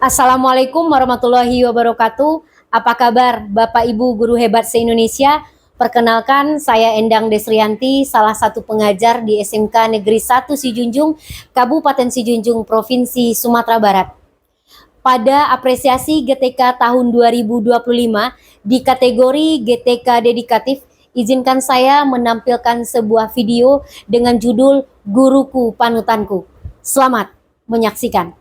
Assalamualaikum warahmatullahi wabarakatuh. Apa kabar Bapak Ibu guru hebat se-Indonesia? Perkenalkan, saya Endang Desrianti, salah satu pengajar di SMK Negeri 1 Sijunjung, Kabupaten Sijunjung, Provinsi Sumatera Barat. Pada apresiasi GTK tahun 2025 di kategori GTK Dedikatif, izinkan saya menampilkan sebuah video dengan judul Guruku Panutanku. Selamat menyaksikan.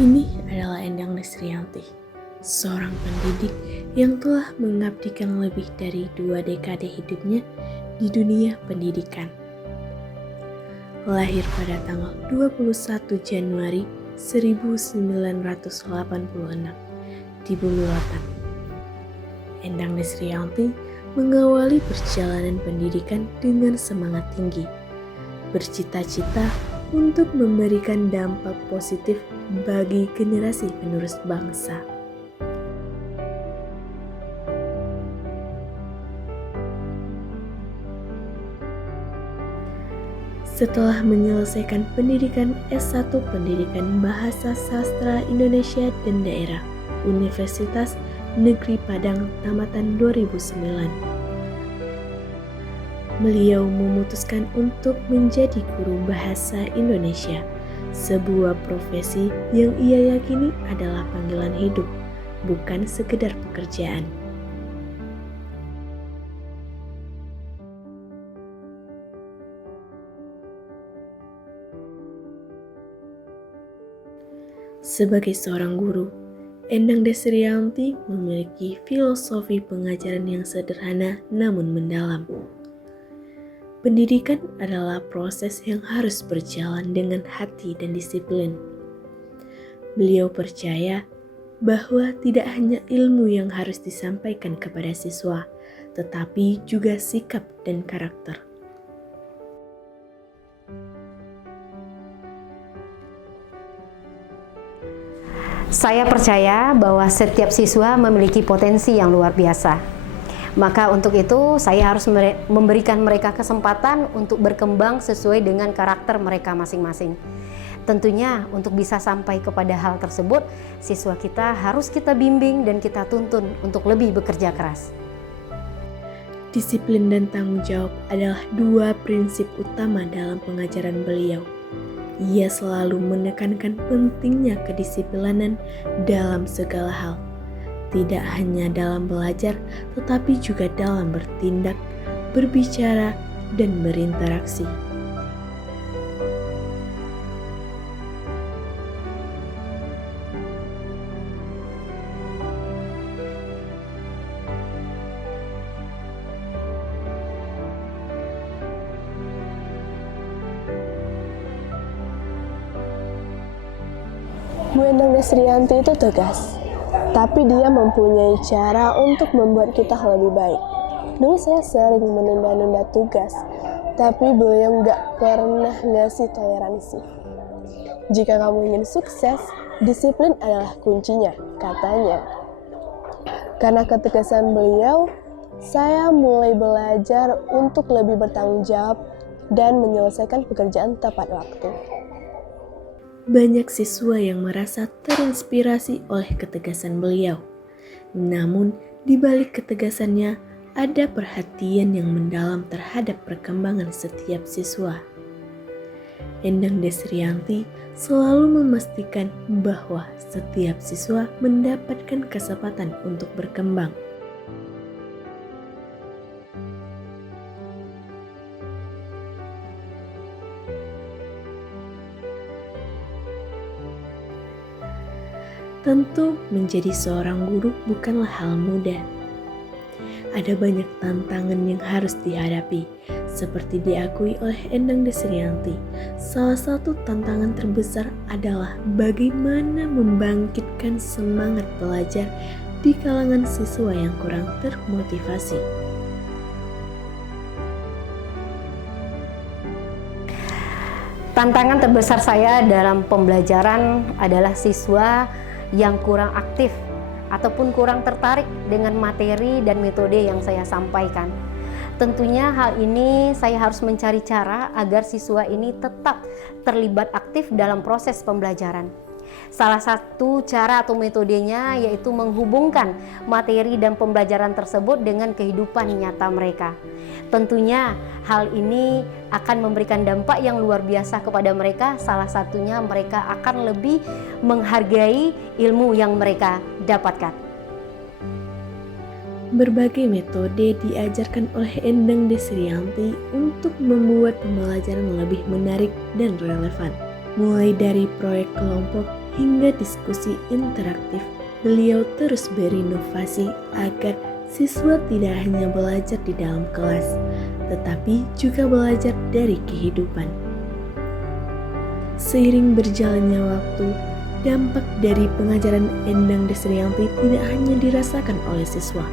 Ini adalah Endang Desrianti, seorang pendidik yang telah mengabdikan lebih dari 2 dekade hidupnya di dunia pendidikan. Lahir pada tanggal 21 Januari 1986 di Bululakan. Endang Desrianti mengawali perjalanan pendidikan dengan semangat tinggi, bercita-cita untuk memberikan dampak positif bagi generasi penerus bangsa. Setelah menyelesaikan pendidikan S1 Pendidikan Bahasa Sastra Indonesia dan Daerah Universitas Negeri Padang tamatan 2009, beliau memutuskan untuk menjadi guru bahasa Indonesia, sebuah profesi yang ia yakini adalah panggilan hidup, bukan sekedar pekerjaan. Sebagai seorang guru, Endang Desrianti memiliki filosofi pengajaran yang sederhana namun mendalam. Pendidikan adalah proses yang harus berjalan dengan hati dan disiplin. Beliau percaya bahwa tidak hanya ilmu yang harus disampaikan kepada siswa, tetapi juga sikap dan karakter. Saya percaya bahwa setiap siswa memiliki potensi yang luar biasa. Maka untuk itu saya harus memberikan mereka kesempatan untuk berkembang sesuai dengan karakter mereka masing-masing. Tentunya untuk bisa sampai kepada hal tersebut, siswa kita harus kita bimbing dan kita tuntun untuk lebih bekerja keras. Disiplin dan tanggung jawab adalah 2 prinsip utama dalam pengajaran beliau. Ia selalu menekankan pentingnya kedisiplinan dalam segala hal. Tidak hanya dalam belajar, tetapi juga dalam bertindak, berbicara, dan berinteraksi. Bu Endang Desrianti itu tegas, tapi dia mempunyai cara untuk membuat kita lebih baik. Dulu saya sering menunda-nunda tugas, tapi beliau nggak pernah ngasih toleransi. Jika kamu ingin sukses, disiplin adalah kuncinya, katanya. Karena ketegasan beliau, saya mulai belajar untuk lebih bertanggung jawab dan menyelesaikan pekerjaan tepat waktu. Banyak siswa yang merasa terinspirasi oleh ketegasan beliau. Namun, di balik ketegasannya, ada perhatian yang mendalam terhadap perkembangan setiap siswa. Endang Desrianti selalu memastikan bahwa setiap siswa mendapatkan kesempatan untuk berkembang. Tentu menjadi seorang guru bukanlah hal mudah. Ada banyak tantangan yang harus dihadapi, Seperti diakui oleh Endang Desrianti, salah satu tantangan terbesar adalah bagaimana membangkitkan semangat belajar di kalangan siswa yang kurang termotivasi. Tantangan terbesar saya dalam pembelajaran adalah siswa yang kurang aktif ataupun kurang tertarik dengan materi dan metode yang saya sampaikan. Tentunya hal ini saya harus mencari cara agar siswa ini tetap terlibat aktif dalam proses pembelajaran. Salah satu cara atau metodenya yaitu menghubungkan materi dan pembelajaran tersebut dengan kehidupan nyata mereka. Tentunya hal ini akan memberikan dampak yang luar biasa kepada mereka. Salah satunya mereka akan lebih menghargai ilmu yang mereka dapatkan. Berbagai metode diajarkan oleh Endang Desrianti untuk membuat pembelajaran lebih menarik dan relevan. Mulai dari proyek kelompok hingga diskusi interaktif, beliau terus berinovasi agar siswa tidak hanya belajar di dalam kelas, tetapi juga belajar dari kehidupan. Seiring berjalannya waktu, dampak dari pengajaran Endang Desrianti tidak hanya dirasakan oleh siswa,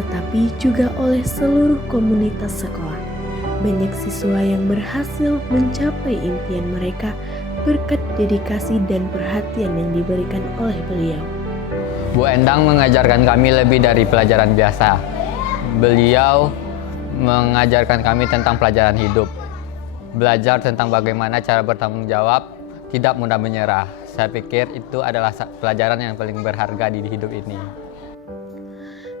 tetapi juga oleh seluruh komunitas sekolah. Banyak siswa yang berhasil mencapai impian mereka berkat dedikasi dan perhatian yang diberikan oleh beliau. Bu Endang mengajarkan kami lebih dari pelajaran biasa. Beliau mengajarkan kami tentang pelajaran hidup. Belajar tentang bagaimana cara bertanggung jawab, tidak mudah menyerah. Saya pikir itu adalah pelajaran yang paling berharga di hidup ini.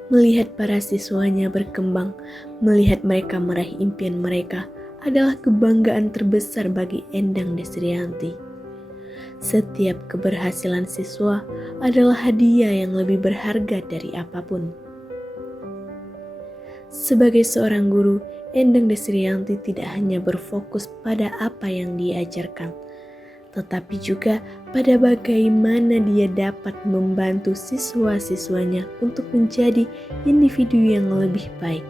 Melihat para siswanya berkembang, melihat mereka meraih impian mereka adalah kebanggaan terbesar bagi Endang Desrianti. Setiap keberhasilan siswa adalah hadiah yang lebih berharga dari apapun. Sebagai seorang guru, Endang Desrianti tidak hanya berfokus pada apa yang diajarkan, tetapi juga pada bagaimana dia dapat membantu siswa-siswanya untuk menjadi individu yang lebih baik.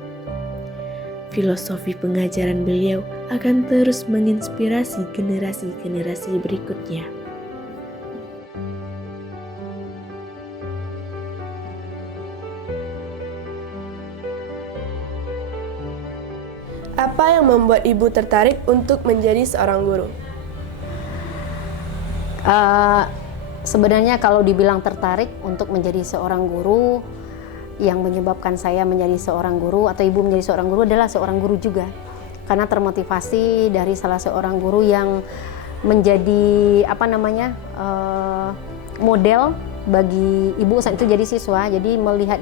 Filosofi pengajaran beliau akan terus menginspirasi generasi-generasi berikutnya. Apa yang membuat Ibu tertarik untuk menjadi seorang guru? Sebenarnya kalau dibilang tertarik untuk menjadi seorang guru, yang menyebabkan saya menjadi seorang guru atau ibu menjadi seorang guru adalah seorang guru juga. Karena termotivasi dari salah seorang guru yang menjadi model bagi ibu saat itu jadi siswa. Jadi melihat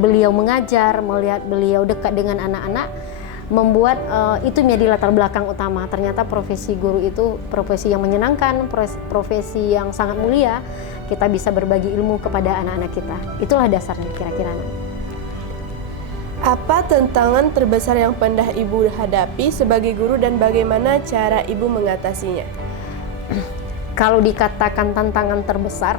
beliau mengajar, melihat beliau dekat dengan anak-anak, membuat itu menjadi latar belakang utama. Ternyata profesi guru itu profesi yang menyenangkan, profesi yang sangat mulia. Kita bisa berbagi ilmu kepada anak-anak kita. Itulah dasarnya kira-kira. Apa tantangan terbesar yang pernah Ibu hadapi sebagai guru dan bagaimana cara Ibu mengatasinya? Kalau dikatakan tantangan terbesar,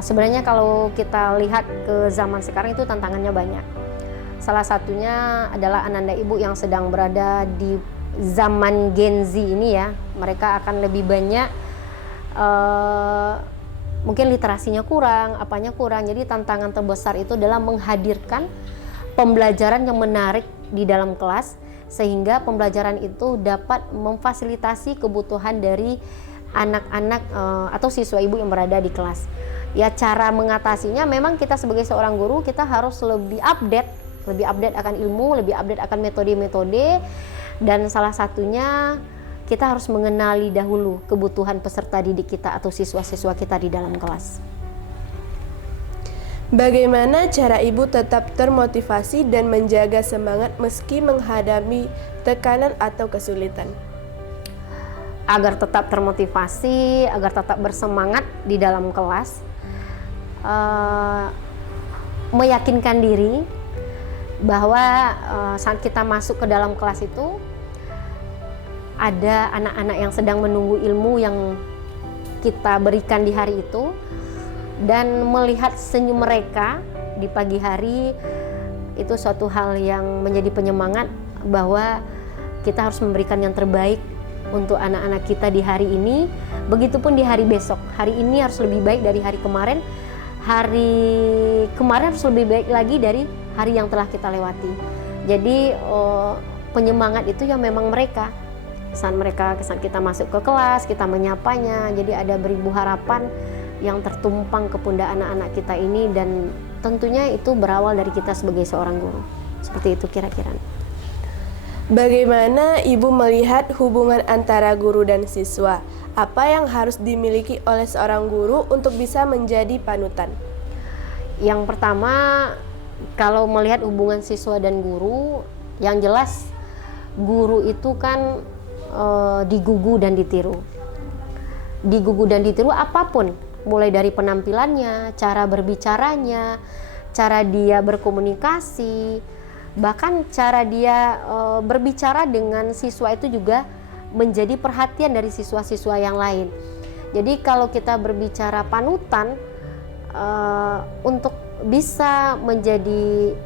sebenarnya kalau kita lihat ke zaman sekarang itu tantangannya banyak. Salah satunya adalah Ananda Ibu yang sedang berada di zaman Gen Z ini ya. Mereka akan lebih banyak mungkin literasinya kurang, apanya kurang. Jadi tantangan terbesar itu adalah menghadirkan pembelajaran yang menarik di dalam kelas sehingga pembelajaran itu dapat memfasilitasi kebutuhan dari anak-anak atau siswa ibu yang berada di kelas. Ya, cara mengatasinya memang kita sebagai seorang guru kita harus lebih update akan ilmu, lebih update akan metode-metode, dan salah satunya kita harus mengenali dahulu kebutuhan peserta didik kita atau siswa-siswa kita di dalam kelas. Bagaimana cara Ibu tetap termotivasi dan menjaga semangat meski menghadapi tekanan atau kesulitan? Agar tetap termotivasi, agar tetap bersemangat di dalam kelas, meyakinkan diri bahwa saat kita masuk ke dalam kelas itu ada anak-anak yang sedang menunggu ilmu yang kita berikan di hari itu, dan melihat senyum mereka di pagi hari itu suatu hal yang menjadi penyemangat bahwa kita harus memberikan yang terbaik untuk anak-anak kita di hari ini, begitupun di hari besok. Hari ini harus lebih baik dari hari kemarin harus lebih baik lagi dari hari yang telah kita lewati. Jadi penyemangat itu ya memang mereka, saat kita masuk ke kelas, kita menyapanya, jadi ada beribu harapan yang tertumpang ke pundak anak-anak kita ini, dan tentunya itu berawal dari kita sebagai seorang guru. Seperti itu kira-kira. Bagaimana Ibu melihat hubungan antara guru dan siswa? Apa yang harus dimiliki oleh seorang guru untuk bisa menjadi panutan? Yang pertama, kalau melihat hubungan siswa dan guru, yang jelas guru itu kan digugu dan ditiru. Digugu dan ditiru apapun, mulai dari penampilannya, cara berbicaranya, cara dia berkomunikasi, bahkan cara dia berbicara dengan siswa itu juga menjadi perhatian dari siswa-siswa yang lain. Jadi kalau kita berbicara panutan, untuk bisa menjadi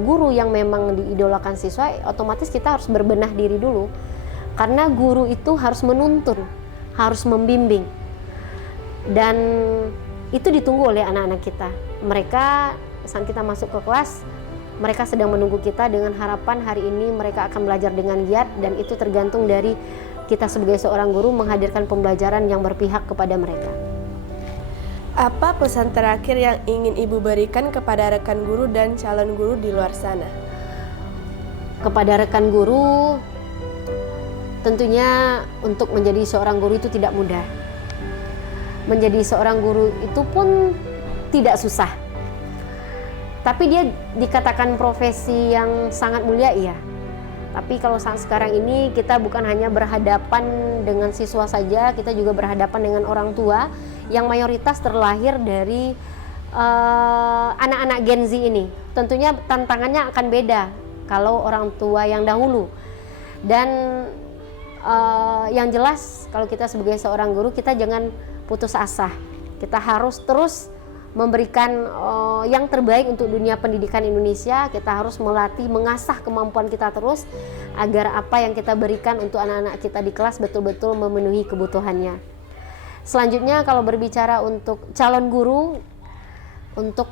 guru yang memang diidolakan siswa, otomatis kita harus berbenah diri dulu. Karena guru itu harus menuntun, harus membimbing. Dan itu ditunggu oleh anak-anak kita. Mereka saat kita masuk ke kelas, mereka sedang menunggu kita dengan harapan hari ini mereka akan belajar dengan giat, dan itu tergantung dari kita sebagai seorang guru menghadirkan pembelajaran yang berpihak kepada mereka. Apa pesan terakhir yang ingin Ibu berikan kepada rekan guru dan calon guru di luar sana? Kepada rekan guru, tentunya untuk menjadi seorang guru itu tidak mudah. Menjadi seorang guru itu pun tidak susah. Tapi dia dikatakan profesi yang sangat mulia, iya. Tapi kalau saat sekarang ini kita bukan hanya berhadapan dengan siswa saja, kita juga berhadapan dengan orang tua yang mayoritas terlahir dari anak-anak Gen Z ini. Tentunya tantangannya akan beda kalau orang tua yang dahulu. Dan yang jelas kalau kita sebagai seorang guru, kita jangan putus asa. Kita harus terus memberikan yang terbaik untuk dunia pendidikan Indonesia. Kita harus melatih, mengasah kemampuan kita terus agar apa yang kita berikan untuk anak-anak kita di kelas betul-betul memenuhi kebutuhannya. Selanjutnya kalau berbicara untuk calon guru, untuk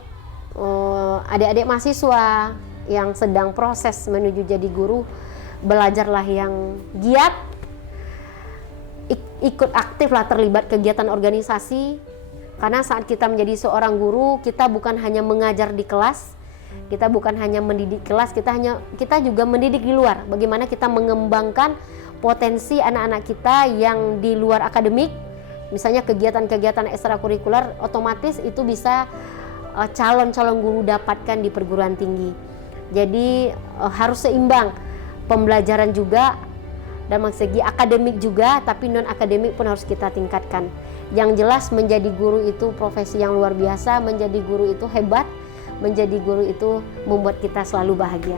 adik-adik mahasiswa yang sedang proses menuju jadi guru, belajarlah yang giat, ikut aktiflah terlibat kegiatan organisasi. Karena saat kita menjadi seorang guru, kita bukan hanya mengajar di kelas, kita bukan hanya mendidik kelas, kita juga mendidik di luar. Bagaimana kita mengembangkan potensi anak-anak kita yang di luar akademik, misalnya kegiatan-kegiatan ekstrakurikuler, otomatis itu bisa calon-calon guru dapatkan di perguruan tinggi. Jadi harus seimbang, pembelajaran juga dan segi akademik juga, tapi non akademik pun harus kita tingkatkan. Yang jelas menjadi guru itu profesi yang luar biasa, menjadi guru itu hebat, menjadi guru itu membuat kita selalu bahagia.